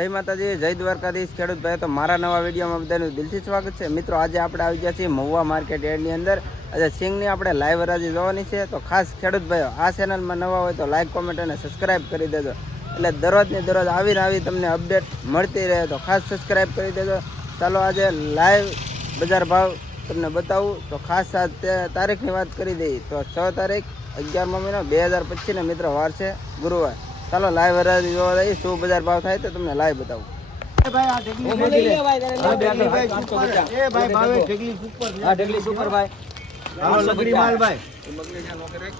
જય માતાજી, જય દ્વારકાધીશ ખેડૂત ભાઈ તો મારા નવા વિડીયોમાં બધાનું દિલથી સ્વાગત છે. મિત્રો, આજે આપણે આવી ગયા છીએ મહુવા માર્કેટ એડની અંદર. આજે સિંગની આપણે લાઈવ હરાજી જોવાની છે. તો ખાસ ખેડૂત ભાઈઓ, આ ચેનલમાં નવા હોય તો લાઈક કોમેન્ટ અને સબસ્ક્રાઇબ કરી દેજો. એટલે દરરોજની દરરોજ આવીને આવી તમને અપડેટ મળતી રહે તો ખાસ સબસ્ક્રાઇબ કરી દેજો. ચાલો આજે લાઈવ બજાર ભાવ તમને બતાવું. તો ખાસ તારીખની વાત કરી દઈએ તો છ તારીખ અગિયારમો મહિનો બે હજાર પચીસને મિત્રો વાર છે ગુરુવાર. ચાલો લાઈવ હરાજી જોવા જઈએ શું બજાર ભાવ થાય તો તમને લાઈવ બતાવું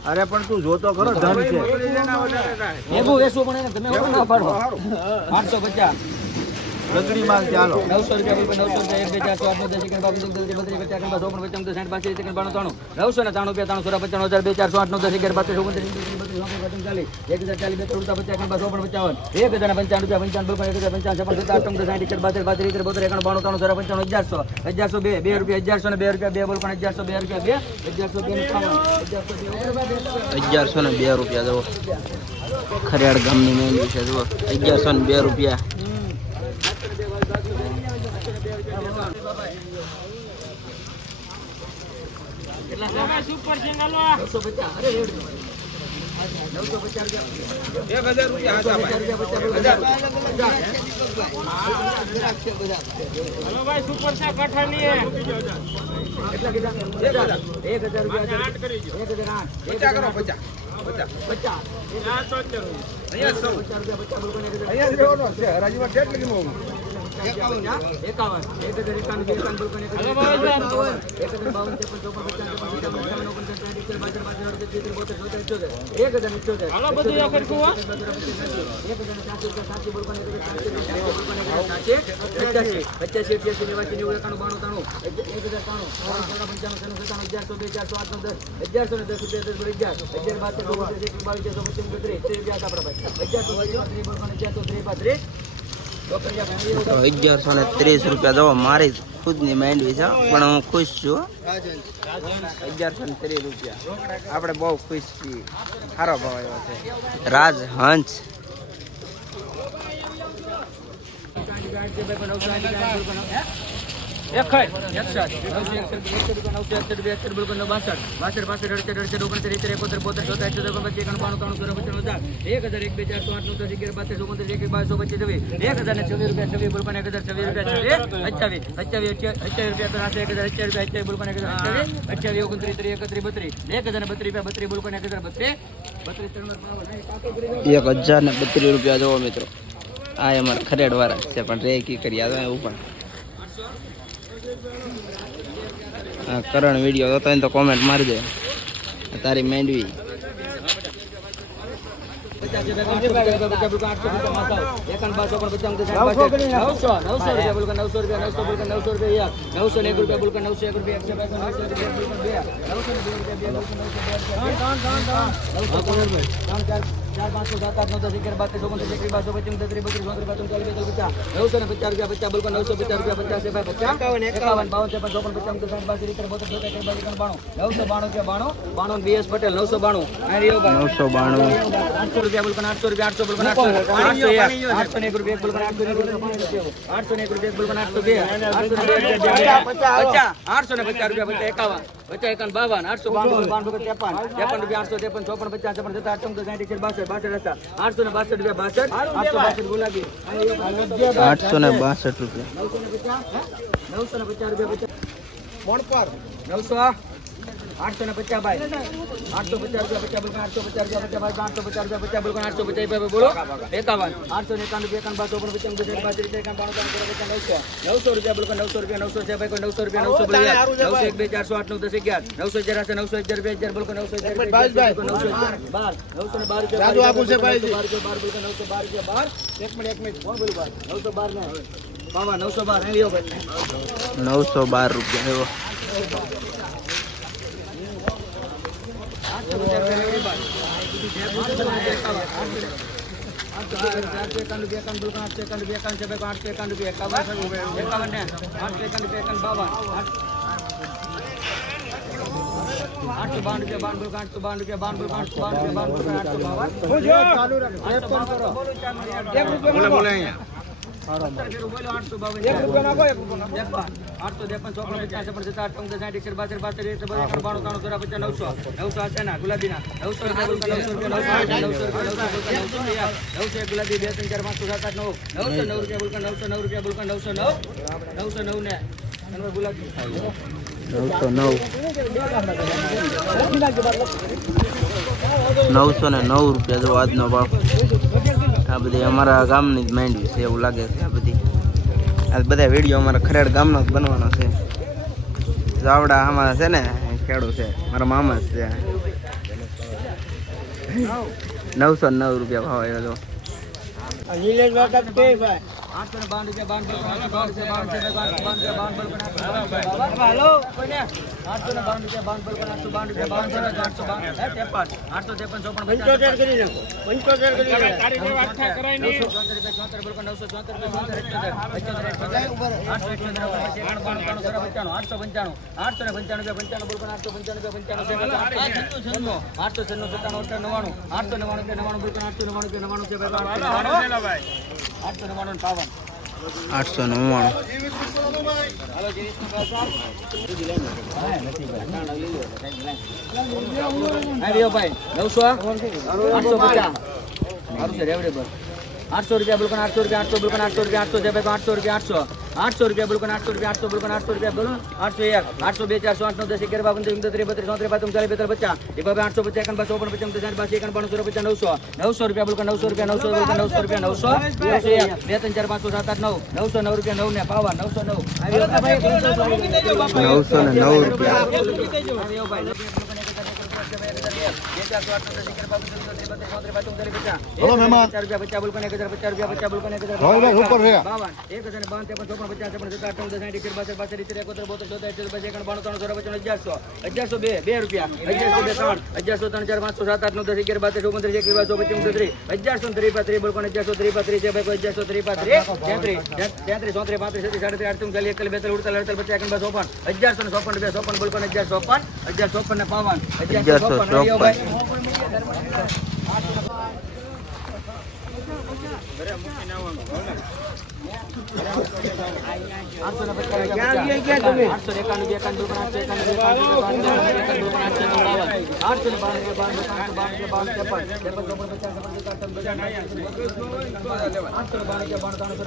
અરે પણ તું જોતો ખરો ધન છે લગડી માલ ચાલો નવસો રૂપિયા નવસો રૂપિયા એક બે ચાર સો આઠ દસ અગિયાર બાર પંદર ત્રીસ બત્રીસ પચાસ પચાસ ઓગણ પચાસ પચાસ સાઠ પાસઠ સિત્તેર બાણું ત્રાણું નવસો ને ત્રાણું રૂપિયા ત્રણસો પચાસ હજાર બે ચાર સો આઠ નવ દસ અગિયાર બાર ઓગણ ત્રીસ બત્રીસ ઓગણ ચાલીસ એક હજાર ચાલીસ બે ત્રણ પચાસ એકાવન બાર ઓગણ પચાવન એક હજાર પંચાવન રૂપિયા પંચાવન બોલ એક હજાર પંચાવન છપ્પન સત્તર આઠ સાઠ ઇકર બાતેર બાતેર ઇકર બોતેર એકાણું બાણું ત્રાણું હજારસો બે રૂપિયા હજારસો ને બે રૂપિયા બોલ પણ હજારસો બે રૂપિયા અગિયારસો ને બે રૂપિયા જુઓ ખરિયાળ ગામની મેંદી છે જુઓ અગિયારસો ને બે રૂપિયા નવસો પચાસ અરે રેડ નવસો પચાસ રૂપિયા નવસો પચાસ રૂપિયા પચાસ કેટલા કીધા એક હજાર રૂપિયા એક હજાર આઠ કરો પચાસ પચાસ પચાસ પચાસ રૂપિયા પચાસ પચાસ અઠ્યાસી નેવાસી નેવું એકાણું બાણું ત્રાણું એક હજાર ત્રાણું પંચાણું સત્તાણું સત્તાણું અગિયારસો બે ચારસો આઠ દસ અગિયારસો ને દસ રૂપિયા દસ અગિયાર અગિયાર બાર બાવીસ રૂપિયા આપણા પાસે અગિયારસો અગિયારસો ત્રીસ પાંત્રીસ તો અગિયારસો ને ત્રીસ રૂપિયા દો મારી ખુદની માંડવી છે, પણ હું ખુશ છું અગિયારસો ને ત્રીસ રૂપિયા. આપણે બહુ ખુશ છીએ. સારો ભાવ આવ્યો છે. રાજ હંસ એક હજાર ને બત્રીસ રૂપિયા જોવો મિત્રો. આ અમારા ખરેડ વાળા છે પણ રેકી કરી આવે એવું પણ. હા કરણ વીડિયો જોતો હોય ને તો કોમેન્ટ મારી દે. તારી માંડવી. રૂપિયા પટેલ નવસો બાણું. નવસો બાણું આઠસો રૂપિયા બોલકન આઠસો રૂપિયા આઠસો બોલકન આઠસો. આઠસો એક રૂપિયા આઠસો એક રૂપિયા એક બે. આઠસો ને પચાસ રૂપિયા પચાસ એકાવન. પચાસ એકાવન બાવન આઠસો બાણું બાવન ત્રેપન. ત્રેપન રૂપિયા આઠસો ત્રેપન ચોપન પચાસ છપ્પન સત્તા આઠસો સાઠ એકસઠ બાસઠ બાસઠ હતા આઠસો ને બાસઠ રૂપિયા બાસઠ આઠસો બાસઠ ગુલાબી. આઠસો ને બાસઠ રૂપિયા. નવસો ને પચાસ નવસો ને પચાસ રૂપિયા પચાસ. નવસો આઠસો ને પચાસ ભાઈ આઠસો પચાસ રૂપિયા પચાસ બોલો આઠસો પચાસ રૂપિયા પચાસ આઠસો પચાસ રૂપિયા પચાસ બોલો આઠસો પચાસ રૂપિયા બોલો એકાવન આઠસો ને એકાવન રૂપિયા એકાવન બાસો પણ પચાસ પચાસ પાંત્રીસ એકાવન બાણું ત્રણ પચાસ નવસો નવસો રૂપિયા બોલો નવસો રૂપિયા નવસો છે ભાઈ કોઈ નવસો રૂપિયા નવસો બોલો નવસો એક બે ચારસો આઠ નવ દસ અગિયાર નવસો હજાર હશે નવસો હજાર બે હજાર બોલો નવસો હજાર બે હજાર બોલો નવસો હજાર બાર નવસો ને બાર રૂપિયા બાર રૂપિયા બાર બોલો નવસો બાર રૂપિયા બાર એક મિનિટ એક મિનિટ કોણ બોલું બાર નવસો બાર ને બાબા નવસો બાર અહીં લ્યો ભાઈ નવસો બાર રૂપિયા એવો આઠસો બાવન રૂપિયા બાવન બોલો આઠસો બાવન રૂપિયા બાવન બોલો આઠસો બાવન રૂપિયા બાવન બોલો આઠસો બાવન આઠસો બાવન સત્તર ફેરું બોલો આઠસો બાવન ત્રેપન, આઠસો ત્રેપન ચોપન પચાસ છપ્પન સત્તાવન અઠ્ઠાવન ઓગણસાઠ સાઠ એકસઠ બાસઠ બાસઠ ત્રેસઠ બત્રીસ ત્રેપન, બાણું ત્રાણું ચોરા પચાસ નવસો નવસો આસેના ગુલાબીના નવસો રૂપિયા ગુલકા, નવસો રૂપિયા નવસો રૂપિયા નવસો રૂપિયા નવસો રૂપિયા નવસો એક, નવસો એક ગુલાબી બે ત્રણ ચાર પાંચસો છ સાત આઠ નવ. નવસો નવ રૂપિયા ગુલકા નવસો નવ રૂપિયા ગુલકા નવસો નવ. નવસો નવ ને ગુલાબી. નવસો નવ. નવસો ને નવ રૂપિયા જો આજનો ભાવ. આ બધી અમારા ગામની જ માંડવી છે, એવું લાગે છે આ બધી. આ બધા વીડિયો અમારા ખરેડ ગામનો જ બનવાનો છે. જાવડા આમાં છે ને ખેડૂત છે, મારા મામા જ છે. નવસો નવ રૂપિયા ભાવ આવ્યો જો આઠસો ને બાવન રૂપિયા બાવન આઠસો ને બાવન રૂપિયા બાવન બોલ આઠસો બાવન રૂપિયા બાવન છે આઠસો ત્રેપન આઠસો ત્રેપન ચોપન પંચોતેર કરી નાખો પંચોતેર કરી નવસો ચોતેર આઠસો પંચાણું આઠસો પંચાણું આઠસો ને પંચાણું પંચાણું બોલ આઠસો પંચાણું પંચાણું આઠસો છન્નું સત્તાણું નવ્વાણું આઠસો નવ્વાણું રૂપિયા નવ્વાણું બોલ આઠસો નવ્વાણું નવ્વાણું આઠસો નવ્વાણું. આઠસો રૂપિયા બુલકન, આઠસો રૂપિયા, આઠસો બુલકન, આઠસો રૂપિયા, આઠસો છે આઠસો રૂપિયા, આઠસો. આઠસો રૂપિયા બુલકન આઠસો રૂપિયા આઠસો બુલકન આઠસો રૂપિયા બોલો આઠસો એક આઠસો બે ચારસો આઠ નવ દસ અગિયાર પંદર પંદર ત્રીસ બત્રીસ ચોત્રીસ પાંત્રીસ ચાલીસ પચાસ એ બાબા આઠસો પચાસ એકન બસો ઓગણ પચાસ પચાસ બાસી એકન પાંચસો પચાસ નવસો નવસો રૂપિયા બુલકન નવસો રૂપિયા નવસો રૂપિયા નવસો રૂપિયા નવસો નવસો એક બે ત્રણ ચાર પાંચસો સાત આઠ નવ નવસો નવ રૂપિયા નવ ને પાવા નવસો નવ નવસો નવ રૂપિયા બોલો મહેમાન. રાહુલભાઈ, ઉપર રહ્યા. અગિયારસો બે બે રૂપિયા અગિયારસો બે ત્રણ અગિયારસો ત્રણ ચાર પાંચસો સાત આઠ નવ દસ અગિયાર બાર તેર ઓગણત્રીસ એકવીસ બાવીસ ચોવીસ પચીસ ત્રીસ અગિયારસો ત્રીસ પાંત્રીસ બોલ અગિયારસો ત્રીસ પાંત્રીસ છે ભાઈ અગિયારસો ત્રીસ પાંત્રીસ તેત્રીસ તેત્રીસ ચોત્રીસ પાંત્રીસ છત્રીસ સાડત્રીસ આડત્રીસ ચાલીસ એકતાલીસ બેતાલીસ ઉડતાલીસ અડતાલીસ પચાસ એકાવન બાર ચોપન અગિયારસો ને ચોપન રૂપિયા ચોપન બોલ અગિયાર ચોપન અગિયાર ચોપન ને પાવન અગિયારસો અગિયારસો ચોપન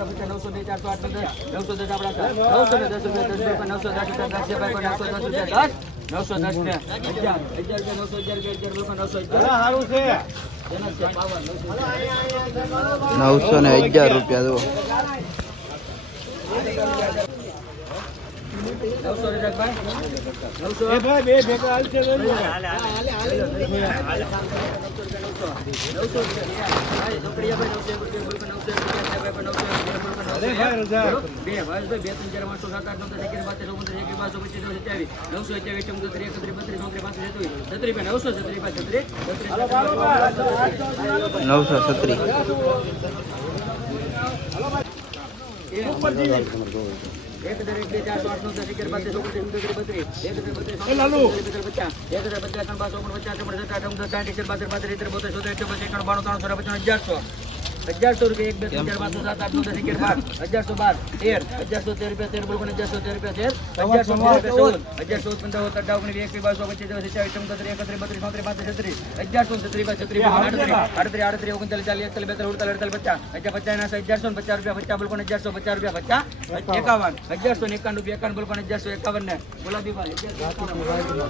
રૂપિયા નવસો દસ આપણા નવસો દસ રૂપિયા દસ રૂપિયા નવસો દસ રૂપિયા દસ છે નવસો દસ રૂપિયા દસ નવસો દસ ને અગિયાર. અગિયાર રૂપિયા નવસો અગિયાર અગિયાર લોકો નવસો સારું છે ને અગિયાર રૂપિયા જો નવસો રજાકભાઈ નવસો એ ભાઈ બે ભેગા હાલશે લઈ લો. અરે ભાઈ રજા. નવસો છત્રીસ એક હજાર એક બે ચાર પાંચ નવ દસ અગિયાર બાર તેર પંદર ત્રીસ બત્રીસ એક હજાર બત્રીસ એ લાલુ. પચાસ એક હજાર પચાસ ત્રણ પાંચ ઓગણ પચાસ ઓગણ સત્તર અઠાવન સાઠ એકસઠ બાસઠ પાંત્રીસ ત્રીસ બોતેર અઠ્યાસી પચાસ એકાણું બાણું ત્રણ ચોરા પચાસ અગિયારસો અગિયારસો રૂપિયા એક બે ત્રણ ચાર પાંચ સાત આઠ નવ દસ અગિયાર બાર. અગિયારસો બાર. તેર. અગિયારસો તેર રૂપિયા તેર બોલ અગિયારસો તેર રૂપિયા તેર. અગિયારસો રૂપિયા ચૌદ અગિયારસો પંદર અઢાર ઓગણીસ એક એકવીસ પચીસ ચાલીસ ચૌદ એકત્રીસ બત્રીસ ચોત્રીસ પાંત્રીસ છત્રીસ. અગિયારસો છત્રીસ છત્રીસ આડત્રીસ. આડત્રીસ આડત્રીસ ઓગણચાલીસ ચાલીસ એકતાલીસ બેતાલીસ અડતાલીસ અડતાલીસ પચાસ. અગિયાર પચાસ ના અગિયારસો ને પચાસ રૂપિયા પચાસ બોલ અગિયારસો પચાસ રૂપિયા પચાસ. એકાવન. અગિયારસો ને એકાવન રૂપિયા એકાવન બોલ અગિયારસો એકાવન ને. ગુલાબી.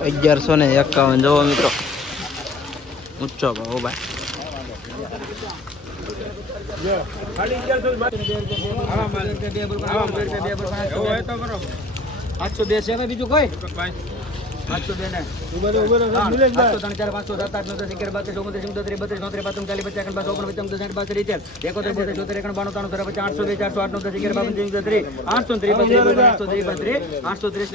અગિયારસો ને એકાવન. જવો મિત્રો. ઊંચો ભાવ ભાઈ. આઠસો બે છે બીજું કોઈ ત્રણ ચાર પાંચસો સાત આઠ નવ દસ અગિયાર બાર પંદર સોળ બત્રીસ ચોત્રીસ પાંત્રીસ ચાલીસ પચાસ એકાવન બાસઠ ઓગણ પચાસ પચાસ સાઠ બાસઠ સિત્તેર એકોતેર બોતેર પચાસ આઠ નવ દસ અગિયાર બાર પંદર ત્રીસ ત્રીસ બત્રીસ આઠસો બત્રીસ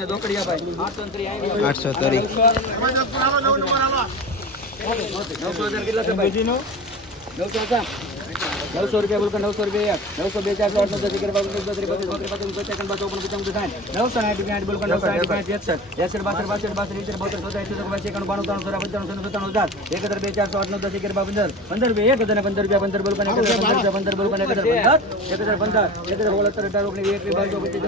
નવસો રૂપિયા બોલકો, નવસો રૂપિયા એક. નવસો બે, ચારસો, આઠ નવ દસ, અગિયાર બાર પંદર ત્રીસ, પચાસ પચાસ પચાસ નવસો સાઠ રૂપિયા બોલકો, નવસો સાઠ પાંચ એકસઠ એકસઠ બાસઠ બાસઠ બાસઠ ઇતેર બોતેર બાસી એકાણું બાણું એક હજાર બે આઠ, નવ, દસ બાર, પંદર. પંદર રૂપિયા એક હજાર પંદર રૂપિયા, પંદર બોલકો એક હજાર પંદર રૂપિયા, પંદર બોલકો એક એક હજાર પંદર, એક હજાર ઓળખ અઢાર, ઓગણીસ ચોવીસ એક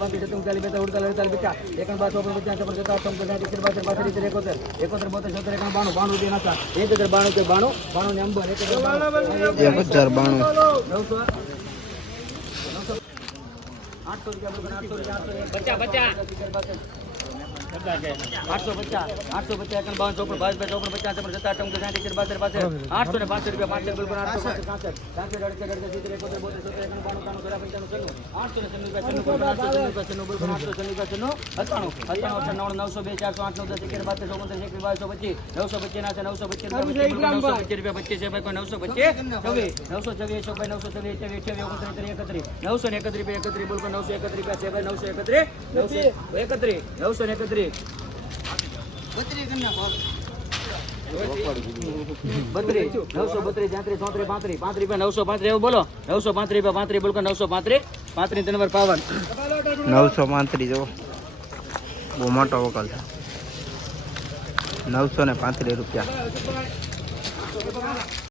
પાંત્રીસ છત્રીસ ચાલીસ, બેતાલીસ, અડતાલીસ અડતાલીસ, પચાસ. બાર ચોપન પચાસ ચોપન સત્તાવન અઠાવન સાઠ સિત્તેર બાસઠ બાસઠ એકોતેર. એકોતેર, બોતેર બાણું બાણું રૂપિયા નાખા એક હજાર, બાણું બાણું બાણું ને અંબર, એક હજાર. એક હજાર બાણું. આઠસો રૂપિયા આઠસો રૂપિયા પચાસ આઠસો પચાસ એકન બાવન ચોપન બાવીસ પચાસ ચોપન સાઠ સિત્તેર બાસઠ બાસઠ આઠસો ને પાંસઠ રૂપિયા પાંચ આઠસો પાંસઠ સાસઠ અડસઠ અડસઠ રૂપિયા રૂપિયા રૂપિયા નવસો બે ચારસો આઠ નવ દસ અગિયાર તેર ચોપન બાવીસો પચીસ નવસો પચીસ ના છે નવસો પચીસ રૂપિયા નવસો પચીસ રૂપિયા પચીસ છે ભાઈ નવસો પચીસ નવસો ચોવીસ ચોવીસ નવસો ચોવીસ ચોવીસ અઠ્યાવીસ ઓગણત્રીસ એકત્રીસ નવસો ને એકત્રીસ બોલકો નવસો એકત્રીસ રૂપિયા છે ભાઈ નવસો એકત્રીસ નવસો એકત્રીસ નવસો એકત્રીસ નવસો એવું બોલો નવસો પાંત્રીસ રૂપિયા પાંત્રીસ બોલો નવસો પાંત્રીસ પાંત્રીસ નંબર પાવન નવસો પાંત્રીસ જો બહુ મોટો વકલ છે. નવસો ને પાંત્રીસ રૂપિયા.